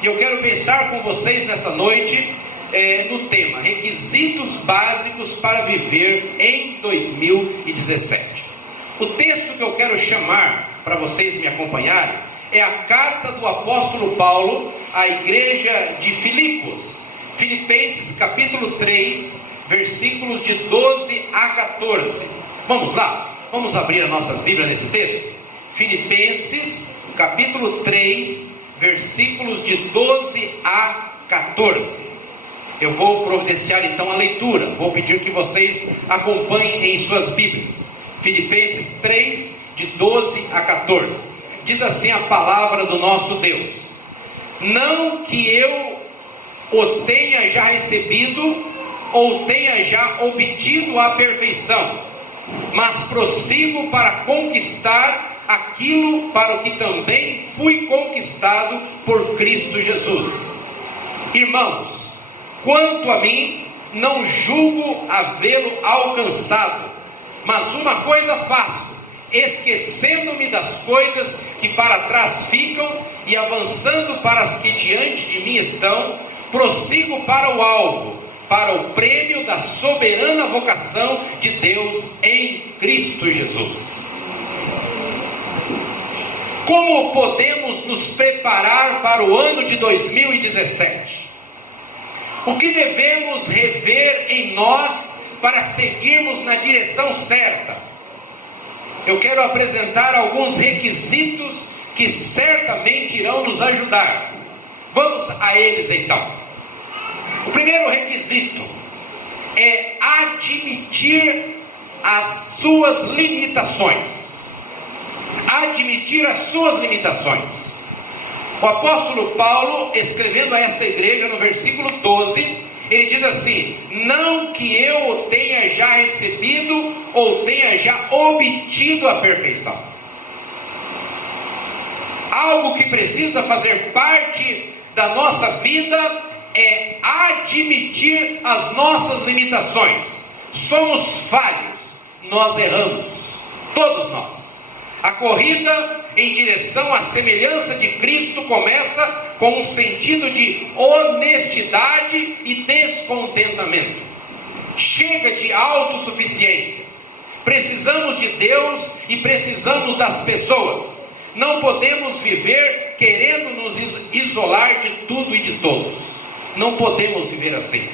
E eu quero pensar com vocês nessa noite no tema requisitos básicos para viver em 2017. O texto que eu quero chamar para vocês me acompanharem é a carta do apóstolo Paulo à igreja de Filipos, Filipenses capítulo 3, versículos de 12 a 14. Vamos lá? Vamos abrir as nossas Bíblias nesse texto? Filipenses capítulo 3, versículos de 12 a 14. Eu vou providenciar então a leitura. Vou pedir que vocês acompanhem em suas Bíblias. Filipenses 3, de 12 a 14. Diz assim a palavra do nosso Deus: não que eu o tenha já recebido ou tenha já obtido a perfeição, mas prossigo para conquistar aquilo para o que também fui conquistado por Cristo Jesus. Irmãos, quanto a mim, não julgo havê-lo alcançado, mas uma coisa faço, esquecendo-me das coisas que para trás ficam e avançando para as que diante de mim estão, prossigo para o alvo, para o prêmio da soberana vocação de Deus em Cristo Jesus. Como podemos nos preparar para o ano de 2017? O que devemos rever em nós para seguirmos na direção certa? Eu quero apresentar alguns requisitos que certamente irão nos ajudar. Vamos a eles então. O primeiro requisito é admitir as suas limitações. Admitir as suas limitações. O apóstolo Paulo, escrevendo a esta igreja no versículo 12, ele diz assim: não que eu o tenha já recebido ou tenha já obtido a perfeição. Algo que precisa fazer parte da nossa vida é admitir as nossas limitações. Somos falhos, nós erramos, todos nós. A corrida em direção à semelhança de Cristo começa com um sentido de honestidade e descontentamento. Chega de autossuficiência. Precisamos de Deus e precisamos das pessoas. Não podemos viver querendo nos isolar de tudo e de todos. Não podemos viver assim.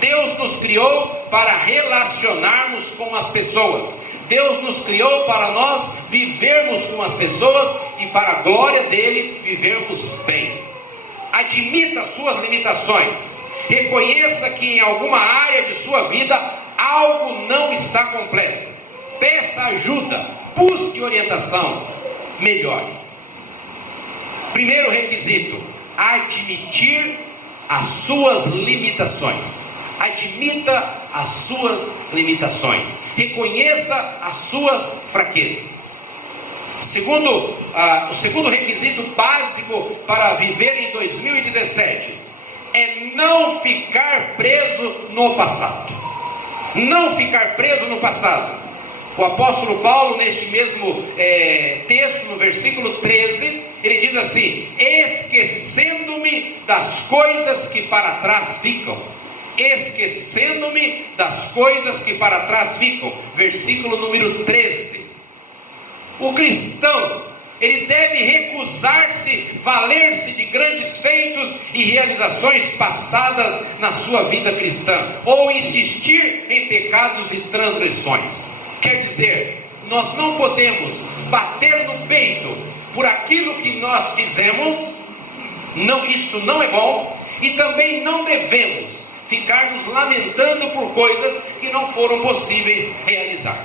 Deus nos criou para relacionarmos com as pessoas. Deus nos criou para nós vivermos com as pessoas e para a glória dele vivermos bem. Admita as suas limitações. Reconheça que em alguma área de sua vida algo não está completo. Peça ajuda, busque orientação, melhore. Primeiro requisito: admitir as suas limitações. Admita as suas limitações. Reconheça as suas fraquezas. O segundo requisito básico para viver em 2017 é não ficar preso no passado. Não ficar preso no passado. O apóstolo Paulo, neste mesmo texto, no versículo 13, ele diz assim: esquecendo-me das coisas que para trás ficam. Esquecendo-me das coisas que para trás ficam. Versículo número 13. O cristão, ele deve recusar-se, valer-se de grandes feitos e realizações passadas na sua vida cristã, ou insistir em pecados e transgressões. Quer dizer, nós não podemos bater no peito por aquilo que nós fizemos. Não, isso não é bom. E também não devemos ficar nos lamentando por coisas que não foram possíveis realizar.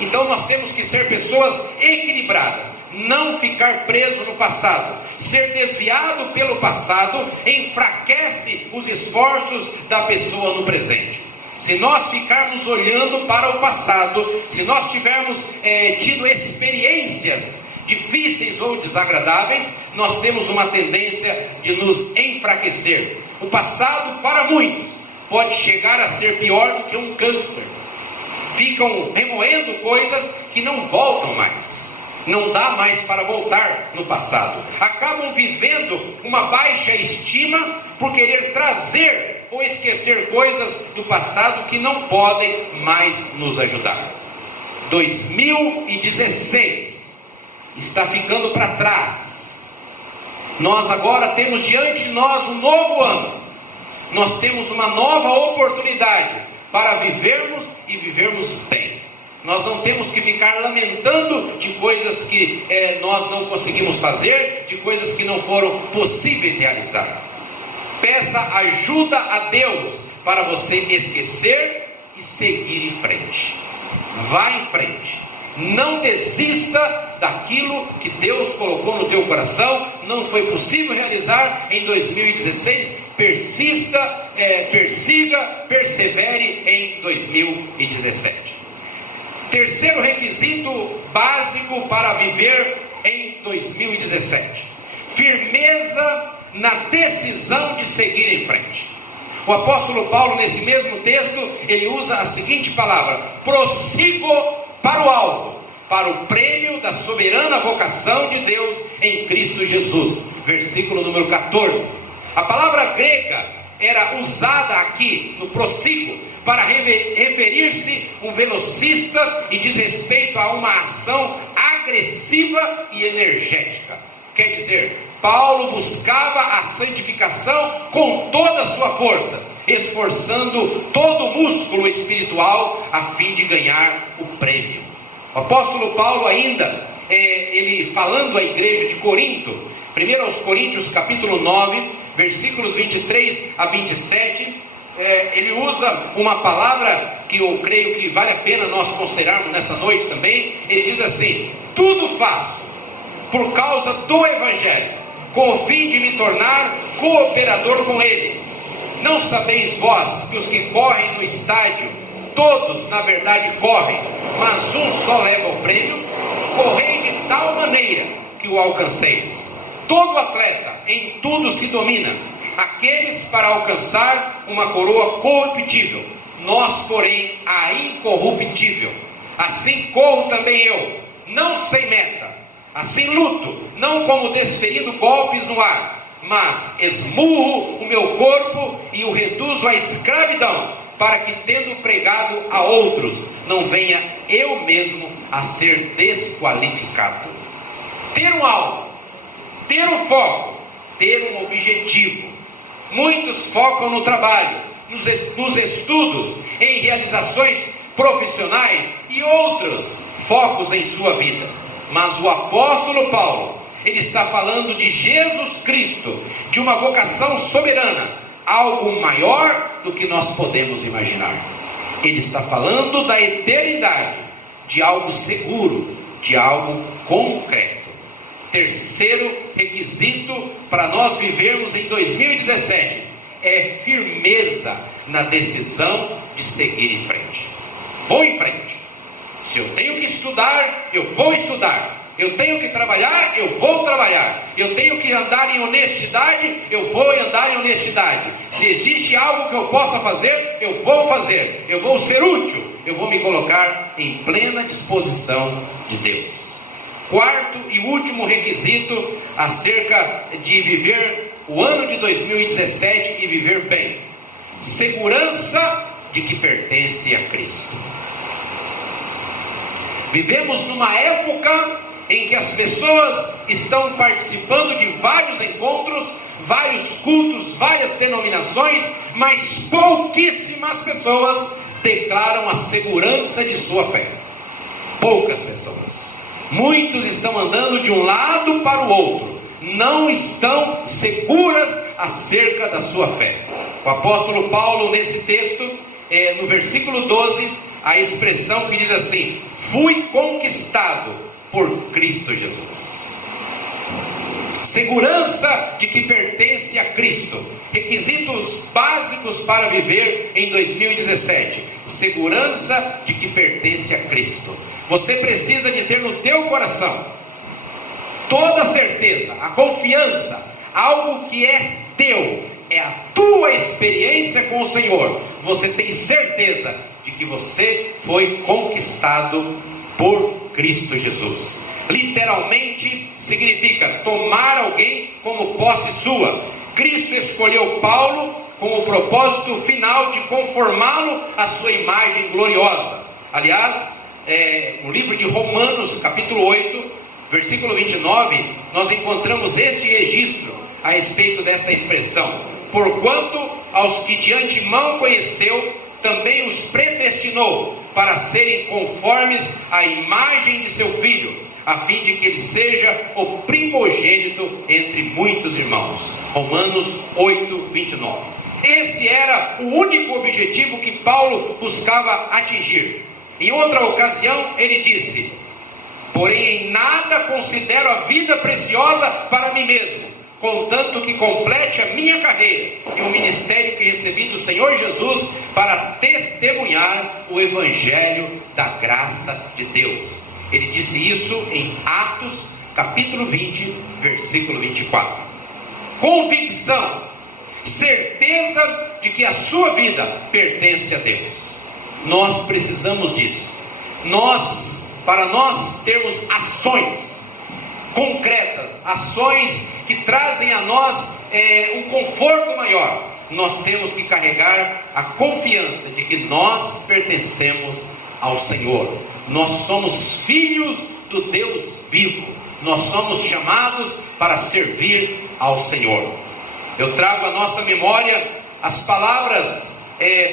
Então nós temos que ser pessoas equilibradas, não ficar preso no passado. Ser desviado pelo passado enfraquece os esforços da pessoa no presente. Se nós ficarmos olhando para o passado, se nós tivermos tido experiências difíceis ou desagradáveis, nós temos uma tendência de nos enfraquecer. O passado, para muitos, pode chegar a ser pior do que um câncer. Ficam remoendo coisas que não voltam mais. Não dá mais para voltar no passado. Acabam vivendo uma baixa estima por querer trazer ou esquecer coisas do passado que não podem mais nos ajudar. 2016 está ficando para trás. Nós agora temos diante de nós um novo ano. Nós temos uma nova oportunidade para vivermos e vivermos bem. Nós não temos que ficar lamentando de coisas que nós não conseguimos fazer, de coisas que não foram possíveis realizar. Peça ajuda a Deus para você esquecer e seguir em frente. Vá em frente. Não desista daquilo que Deus colocou no teu coração. Não foi possível realizar em 2016. Persista, persiga, persevere em 2017. Terceiro requisito básico para viver em 2017: firmeza na decisão de seguir em frente. O apóstolo Paulo, nesse mesmo texto, ele usa a seguinte palavra: prossigo para o alvo, para o prêmio da soberana vocação de Deus em Cristo Jesus. Versículo número 14. A palavra grega era usada aqui no prossigo para referir-se a um velocista e diz respeito a uma ação agressiva e energética. Quer dizer, Paulo buscava a santificação com toda a sua força, esforçando todo o músculo espiritual a fim de ganhar o prêmio. O apóstolo Paulo ainda, ele falando à igreja de Corinto, 1 aos Coríntios capítulo 9, versículos 23 a 27, ele usa uma palavra que eu creio que vale a pena nós considerarmos nessa noite também. Ele diz assim: tudo faço por causa do Evangelho, com o fim de me tornar cooperador com ele. Não sabeis vós que os que correm no estádio, todos na verdade correm, mas um só leva o prêmio? Correi de tal maneira que o alcanceis. Todo atleta em tudo se domina, aqueles para alcançar uma coroa corruptível, nós porém a incorruptível. Assim corro também eu, não sem meta, assim luto, não como desferindo golpes no ar, mas esmurro o meu corpo e o reduzo à escravidão, para que, tendo pregado a outros, não venha eu mesmo a ser desqualificado. Ter um alvo, ter um foco, ter um objetivo. Muitos focam no trabalho, nos estudos, em realizações profissionais e outros focos em sua vida. Mas o apóstolo Paulo, ele está falando de Jesus Cristo, de uma vocação soberana, algo maior do que nós podemos imaginar. Ele está falando da eternidade, de algo seguro, de algo concreto. Terceiro requisito para nós vivermos em 2017 é firmeza na decisão de seguir em frente. Vou em frente. Se eu tenho que estudar, eu vou estudar. Eu tenho que trabalhar, eu vou trabalhar. Eu tenho que andar em honestidade, eu vou andar em honestidade. Se existe algo que eu possa fazer, eu vou fazer. Eu vou ser útil, eu vou me colocar em plena disposição de Deus. Quarto e último requisito acerca de viver o ano de 2017 e viver bem: segurança de que pertence a Cristo. Vivemos numa época em que as pessoas estão participando de vários encontros, vários cultos, várias denominações, mas pouquíssimas pessoas declaram a segurança de sua fé. Poucas pessoas. Muitos estão andando de um lado para o outro, não estão seguras acerca da sua fé. O apóstolo Paulo, nesse texto, no versículo 12, a expressão que diz assim: fui conquistado por Cristo Jesus. Segurança de que pertence a Cristo. Requisitos básicos para viver em 2017: segurança de que pertence a Cristo. Você precisa de ter no teu coração toda a certeza, a confiança, algo que é teu, é a tua experiência com o Senhor. Você tem certeza de que você foi conquistado por Cristo Jesus. literalmente significa tomar alguém como posse sua. Cristo escolheu Paulo com o propósito final de conformá-lo à sua imagem gloriosa. Aliás, no livro de Romanos, capítulo 8, versículo 29, nós encontramos este registro a respeito desta expressão: porquanto aos que de antemão conheceu, também os predestinou para serem conformes à imagem de seu Filho, a fim de que ele seja o primogênito entre muitos irmãos. Romanos 8, 29. Esse era o único objetivo que Paulo buscava atingir. Em outra ocasião ele disse: porém em nada considero a vida preciosa para mim mesmo, contanto que complete a minha carreira e o ministério que recebi do Senhor Jesus para testemunhar o Evangelho da graça de Deus. Ele disse isso em Atos, capítulo 20, versículo 24. Convicção, certeza de que a sua vida pertence a Deus. Nós precisamos disso. Para nós termos ações concretas, ações que trazem a nós um conforto maior, nós temos que carregar a confiança de que nós pertencemos ao Senhor. Nós somos filhos do Deus vivo. Nós somos chamados para servir ao Senhor. Eu trago à nossa memória as palavras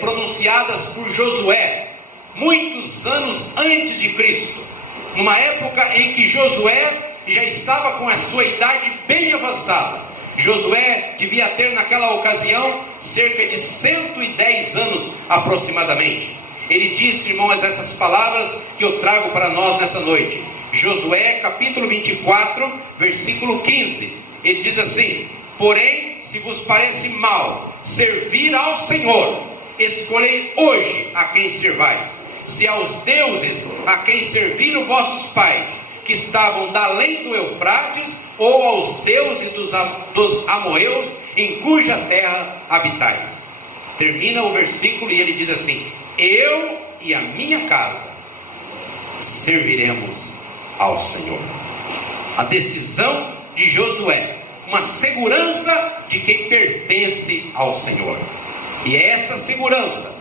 pronunciadas por Josué, muitos anos antes de Cristo, numa época em que Josué já estava com a sua idade bem avançada. Josué devia ter naquela ocasião cerca de 110 anos aproximadamente. Ele disse, irmãos, essas palavras que eu trago para nós nessa noite. Josué capítulo 24, versículo 15. Ele diz assim: porém, se vos parece mal servir ao Senhor, escolhei hoje a quem servais. Se aos deuses a quem serviram vossos pais, que estavam da além do Eufrates, ou aos deuses dos amorreus, em cuja terra habitais. Termina o versículo e ele diz assim: eu e a minha casa serviremos ao Senhor. A decisão de Josué, uma segurança de quem pertence ao Senhor. E é esta segurança,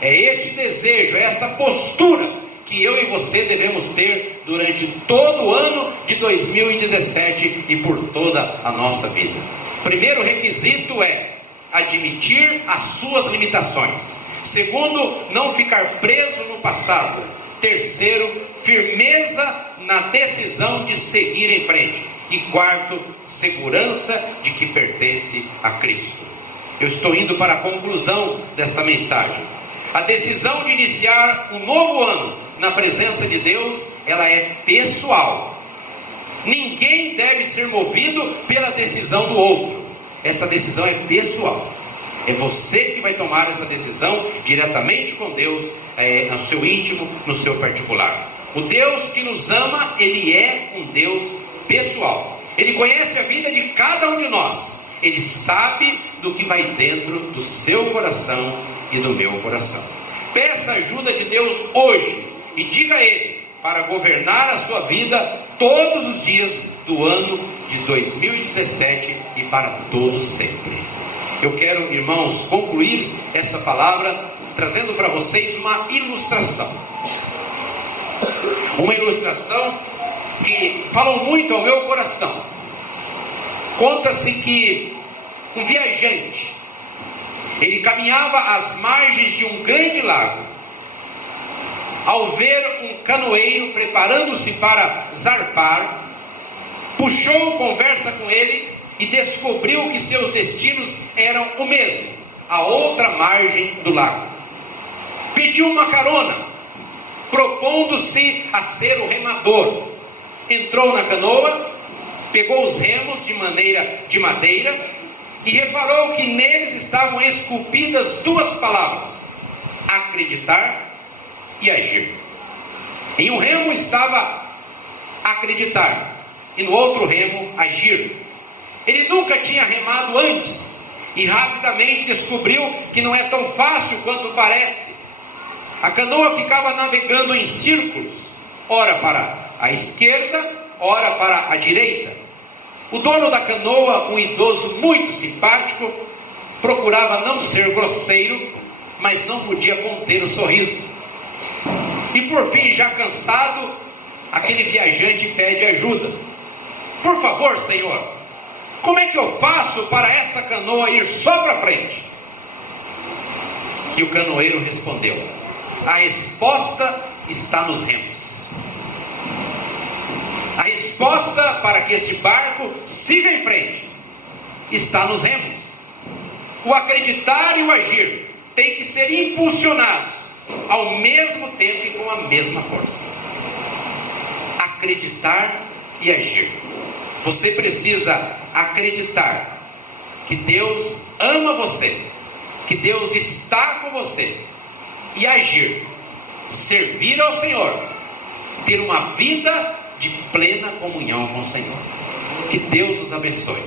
é este desejo, é esta postura que eu e você devemos ter durante todo o ano de 2017 e por toda a nossa vida. Primeiro requisito é admitir as suas limitações. Segundo, não ficar preso no passado. Terceiro, firmeza na decisão de seguir em frente. E quarto, segurança de que pertence a Cristo. Eu estou indo para a conclusão desta mensagem. A decisão de iniciar um novo ano na presença de Deus, ela é pessoal. Ninguém deve ser movido pela decisão do outro. Esta decisão é pessoal. É você que vai tomar essa decisão diretamente com Deus, no seu íntimo, no seu particular. O Deus que nos ama, Ele é um Deus pessoal. Ele conhece a vida de cada um de nós. Ele sabe do que vai dentro do seu coração e do meu coração. Peça a ajuda de Deus hoje e diga a Ele para governar a sua vida todos os dias do ano de 2017 e para todos sempre. Eu quero, irmãos, concluir essa palavra trazendo para vocês uma ilustração. Uma ilustração que falou muito ao meu coração. Conta-se que um viajante, ele caminhava às margens de um grande lago. Ao ver um canoeiro preparando-se para zarpar, puxou conversa com ele e descobriu que seus destinos eram o mesmo, a outra margem do lago. Pediu uma carona, propondo-se a ser o remador. Entrou na canoa, pegou os remos de madeira e reparou que neles estavam esculpidas duas palavras: acreditar e agir. Em um remo estava acreditar e no outro remo agir. Ele nunca tinha remado antes e rapidamente descobriu que não é tão fácil quanto parece. A canoa ficava navegando em círculos, ora para à esquerda, ora para a direita. O dono da canoa, um idoso muito simpático, procurava não ser grosseiro, mas não podia conter o sorriso. E por fim, já cansado, aquele viajante pede ajuda. Por favor, senhor, como é que eu faço para esta canoa ir só para frente? E o canoeiro respondeu: a resposta está nos remos. A resposta para que este barco siga em frente está nos remos. O acreditar e o agir têm que ser impulsionados ao mesmo tempo e com a mesma força. Acreditar e agir. Você precisa acreditar que Deus ama você, que Deus está com você, e agir, servir ao Senhor, ter uma vida de plena comunhão com o Senhor. Que Deus os abençoe.